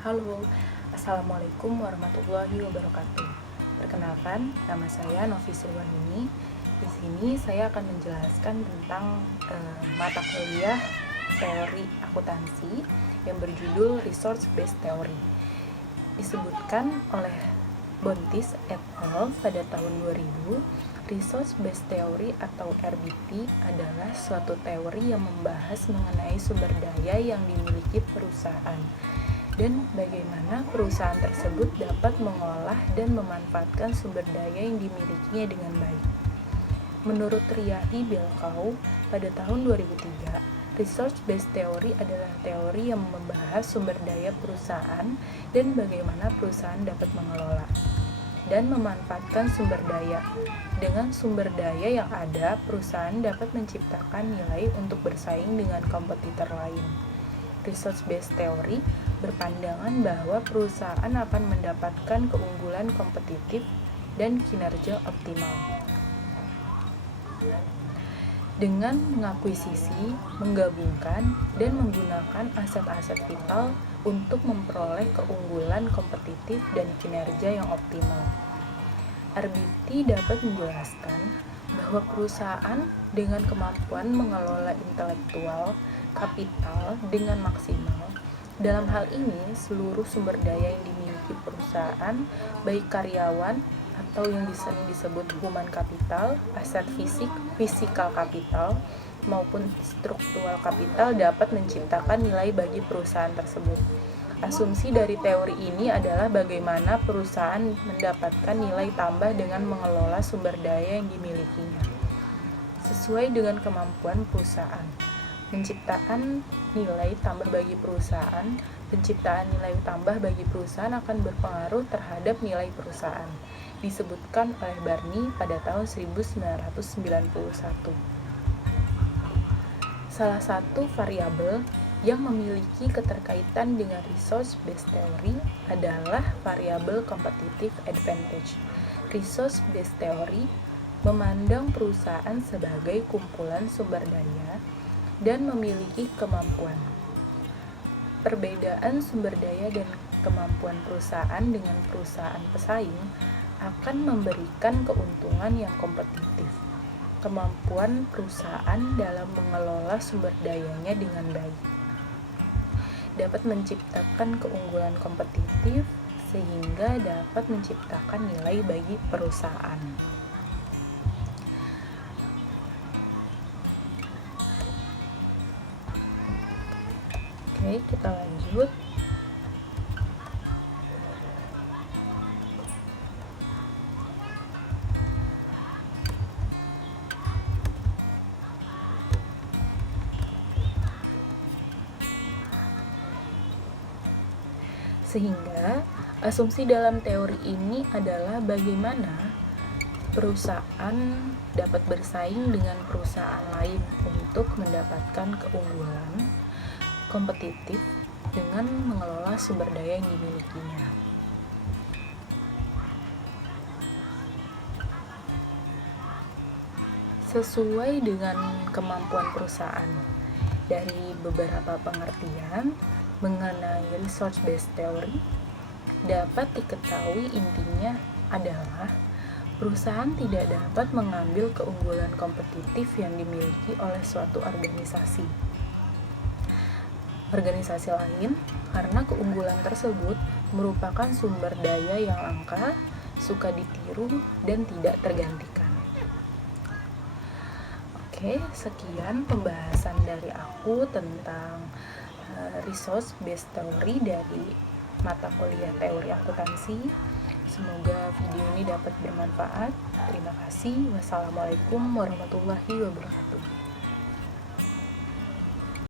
Halo, Assalamualaikum warahmatullahi wabarakatuh. Perkenalkan, nama saya Novi Silwahini. Di sini saya akan menjelaskan tentang mata kuliah teori akuntansi yang berjudul Resource Based Theory. Disebutkan oleh Bontis et al. Pada tahun 2000, Resource Based Theory atau RBT adalah suatu teori yang membahas mengenai sumber daya yang dimiliki perusahaan dan bagaimana perusahaan tersebut dapat mengolah dan memanfaatkan sumber daya yang dimilikinya dengan baik. Menurut Riahi Belkau, pada tahun 2003, Resource-based theory adalah teori yang membahas sumber daya perusahaan dan bagaimana perusahaan dapat mengelola dan memanfaatkan sumber daya. Dengan sumber daya yang ada, perusahaan dapat menciptakan nilai untuk bersaing dengan kompetitor lain. Resource-based theory berpandangan bahwa perusahaan akan mendapatkan keunggulan kompetitif dan kinerja optimal dengan mengakuisisi, menggabungkan, dan menggunakan aset-aset vital untuk memperoleh keunggulan kompetitif dan kinerja yang optimal. RBT dapat menjelaskan bahwa perusahaan dengan kemampuan mengelola intelektual kapital dengan maksimal. Dalam hal ini, seluruh sumber daya yang dimiliki perusahaan, baik karyawan atau yang sering disebut human capital, aset fisik, physical capital, maupun struktural capital dapat menciptakan nilai bagi perusahaan tersebut. Asumsi dari teori ini adalah bagaimana perusahaan mendapatkan nilai tambah dengan mengelola sumber daya yang dimilikinya sesuai dengan kemampuan perusahaan. Penciptaan nilai tambah bagi perusahaan, penciptaan nilai tambah bagi perusahaan akan berpengaruh terhadap nilai perusahaan, disebutkan oleh Barney pada tahun 1991. Salah satu variabel yang memiliki keterkaitan dengan resource-based theory adalah variabel competitive advantage. Resource-based theory memandang perusahaan sebagai kumpulan sumber daya dan memiliki kemampuan. Perbedaan sumber daya dan kemampuan perusahaan dengan perusahaan pesaing akan memberikan keuntungan yang kompetitif. Kemampuan perusahaan dalam mengelola sumber dayanya dengan baik dapat menciptakan keunggulan kompetitif sehingga dapat menciptakan nilai bagi perusahaan. Oke, kita lanjut. Sehingga asumsi dalam teori ini adalah bagaimana perusahaan dapat bersaing dengan perusahaan lain untuk mendapatkan keunggulan kompetitif dengan mengelola sumber daya yang dimilikinya. Sesuai dengan kemampuan perusahaan. Dari beberapa pengertian mengenai resource-based theory, dapat diketahui intinya adalah perusahaan tidak dapat mengambil keunggulan kompetitif yang dimiliki oleh suatu organisasi lain karena keunggulan tersebut merupakan sumber daya yang langka, suka ditiru, dan tidak tergantikan. Oke, sekian pembahasan dari aku tentang resource based theory dari mata kuliah teori akuntansi. Semoga video ini dapat bermanfaat. Terima kasih. Wassalamualaikum warahmatullahi wabarakatuh.